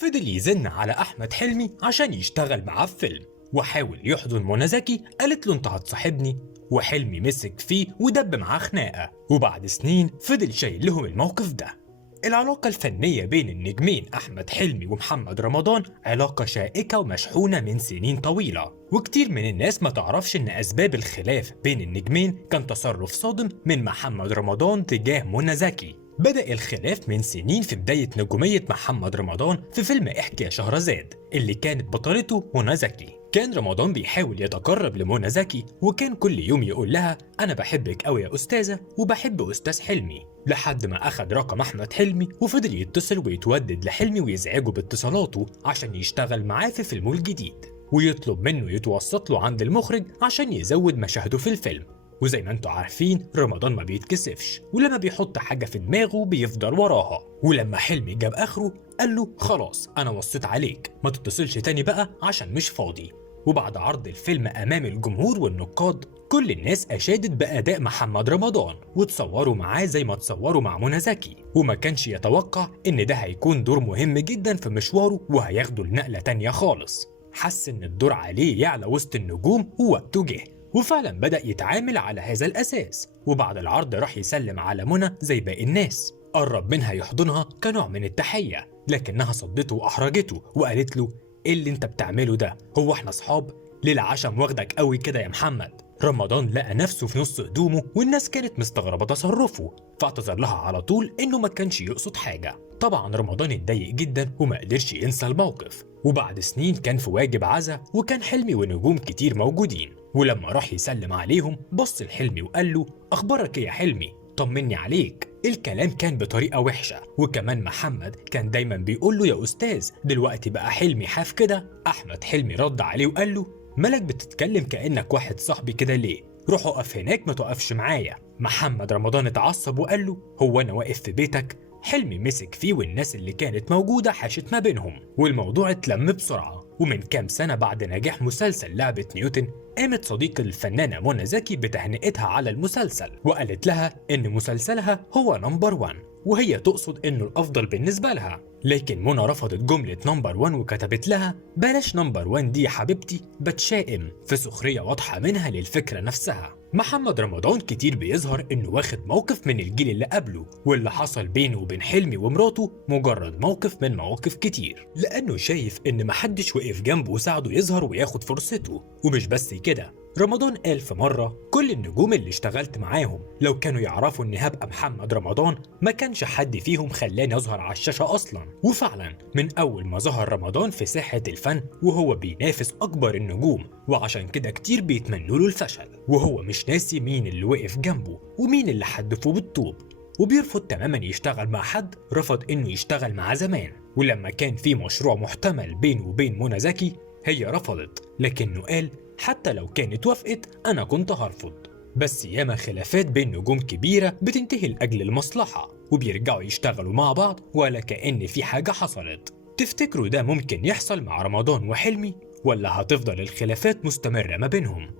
فضل يزن على أحمد حلمي عشان يشتغل معاه في فيلم، وحاول يحضن منى زكي. قالت له انت هتصاحبني، وحلمي مسك فيه ودب معاه خناقة. وبعد سنين فضل شايل لهم الموقف ده. العلاقة الفنية بين النجمين أحمد حلمي ومحمد رمضان علاقة شائكة ومشحونة من سنين طويلة، وكتير من الناس ما تعرفش إن أسباب الخلاف بين النجمين كان تصرف صادم من محمد رمضان تجاه منى زكي. بدأ الخلاف من سنين في بداية نجومية محمد رمضان في فيلم احكي يا شهرزاد اللي كانت بطلته منى زكي. كان رمضان بيحاول يتقرب لمنى زكي، وكان كل يوم يقول لها أنا بحبك أوي يا أستاذة وبحب أستاذ حلمي، لحد ما أخد رقم أحمد حلمي وفضل يتصل ويتودد لحلمي ويزعجه باتصالاته عشان يشتغل معاه في فيلمه الجديد، ويطلب منه يتوسط له عند المخرج عشان يزود مشاهده في الفيلم. وزي ما انتوا عارفين رمضان ما بيتكسفش، ولما بيحط حاجة في دماغه بيفضل وراها. ولما حلمي جاب آخره قال له خلاص أنا وصيت عليك، ما تتصلش تاني بقى عشان مش فاضي. وبعد عرض الفيلم أمام الجمهور والنقاد كل الناس أشادت بأداء محمد رمضان، وتصوروا معاه زي ما تصوروا مع منى زكي، وما كانش يتوقع إن ده هيكون دور مهم جدا في مشواره وهياخده لنقلة تانية خالص. حس إن الدور عليه يعلى وسط النجوم ووقته جه، وفعلا بدأ يتعامل على هذا الأساس. وبعد العرض راح يسلم على منى زي باقي الناس، قرب منها يحضنها كنوع من التحية، لكنها صدته وأحرجته وقالت له إيه اللي أنت بتعمله ده؟ هو إحنا أصحاب؟ ليه العشم واخدك قوي كده يا محمد؟ رمضان لقى نفسه في نص هدومه، والناس كانت مستغربة تصرفه، فاعتذر لها على طول إنه ما كانش يقصد حاجة. طبعا رمضان اتضايق جدا وما قدرش ينسى الموقف. وبعد سنين كان في واجب عزا، وكان حلمي ونجوم كتير موجودين، ولما راح يسلم عليهم بص لحلمي وقال له أخبارك إيه يا حلمي؟ طمني عليك. الكلام كان بطريقة وحشة، وكمان محمد كان دايما بيقول له يا أستاذ، دلوقتي بقى حلمي حاف كده. أحمد حلمي رد عليه وقال له مالك بتتكلم كأنك واحد صاحبي كده ليه؟ روح اقف هناك ما تقفش معايا. محمد رمضان اتعصب وقال له هو أنا واقف في بيتك؟ حلمي مسك فيه، والناس اللي كانت موجودة حاشت ما بينهم، والموضوع اتلم بسرعة. ومن كام سنة بعد نجاح مسلسل لعبة نيوتن قامت صديقة الفنانة منى زكي بتهنئتها على المسلسل، وقالت لها إن مسلسلها هو نمبر 1، وهي تقصد إنه الأفضل بالنسبة لها. لكن منى رفضت جملة نمبر 1 وكتبت لها بلاش نمبر 1 دي يا حبيبتي، بتشائم، في سخرية واضحة منها للفكرة نفسها. محمد رمضان كتير بيظهر إنه واخد موقف من الجيل اللي قبله، واللي حصل بينه وبين حلمي ومراته مجرد موقف من مواقف كتير، لأنه شايف إن محدش وقف جنبه وساعده يظهر وياخد فرصته. ومش بس كده، رمضان قال في مرة كل النجوم اللي اشتغلت معاهم لو كانوا يعرفوا اني هبقى محمد رمضان ما كانش حد فيهم خلاني اظهر على الشاشة اصلا. وفعلا من اول ما ظهر رمضان في ساحة الفن وهو بينافس اكبر النجوم، وعشان كده كتير بيتمنوا له الفشل، وهو مش ناسي مين اللي وقف جنبه ومين اللي حدفه بالطوب. وبيرفض تماما يشتغل مع حد رفض انه يشتغل معاه زمان. ولما كان في مشروع محتمل بينه وبين منى زكي هي رفضت، لكنه قال حتى لو كانت وافقت أنا كنت هرفض. بس ياما خلافات بين نجوم كبيرة بتنتهي لأجل المصلحة، وبيرجعوا يشتغلوا مع بعض ولا كأن في حاجة حصلت. تفتكروا ده ممكن يحصل مع رمضان وحلمي، ولا هتفضل الخلافات مستمرة ما بينهم؟